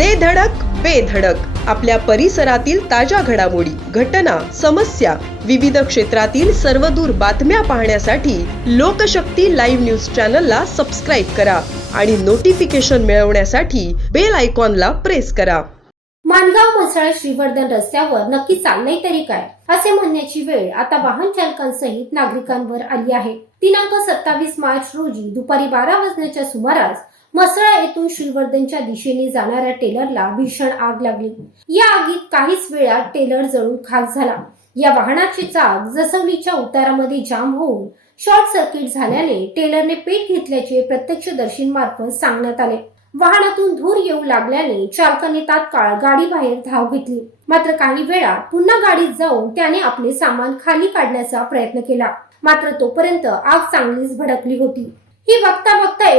दे धडक बेधडक आपल्या परिसरातील ताज्या घडामोडी घटना समस्या विविध क्षेत्रातील सर्वदूर बातम्या पाहण्यासाठी लोकशक्ती लाईव्ह न्यूज चॅनलला सबस्क्राईब करा आणि नोटिफिकेशन मिळवण्यासाठी बेल आयकॉनला प्रेस करा. मानगाव म्हसळा श्रीवर्धन रस्त्यावर नक्की चाललंय तरी काय? असे म्हणण्याची वेळ आता वाहन चालकांसहित नागरिकांवर आली आहे. दिनांक सत्तावीस मार्च रोजी दुपारी बारा वाजण्याच्या सुमारास मसळा येथून श्रीवर्धनच्या दिशेने जाणाऱ्या टेलरला भीषण आग लागली. या आगीत काहीच वेळात टेलर जळून खाक झाला. या वाहनाची चाक जसवलीच्या उतारामध्ये जाम होऊन शॉर्ट सर्किट झाल्याने टेलरने पेट घेतल्याचे प्रत्यक्षदर्शींमार्फत सांगण्यात आले. वाहनातून धूर येऊ लागल्याने चालकाने तात्काळ गाडी बाहेर धाव घेतली. मात्र काही वेळा पुन्हा गाडीत जाऊन त्याने आपले सामान खाली काढण्याचा प्रयत्न केला. मात्र तोपर्यंत आग चांगलीच भडकली होती. ही बघता बघता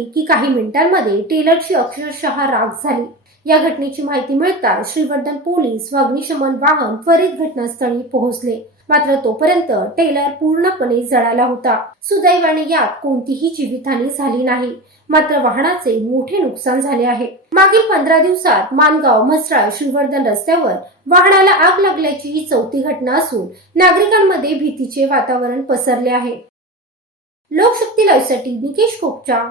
एवढी की काही मिनिटांमध्ये टेलरची अक्षरशः राग झाली. या घटनेची माहिती मिळताच श्रीवर्धन पोलीस व अग्निशमन वाहन त्वरित घटनास्थळी पोहोचले. मात्र तोपर्यंत टेलर पूर्णपणे जळाला होता. सुदैवाने यात कोणतीही जीवितहानी झाली नाही. मात्र वाहनाचे मोठे नुकसान झाले आहे. मागील पंधरा दिवसात मानगाव म्हसळा श्रीवर्धन रस्त्यावर वाहनाला आग लागल्याची ही चौथी घटना असून नागरिकांमध्ये भीतीचे वातावरण पसरले आहे. लोकशक्ती लाईव्हसाठी निकेश कोपचा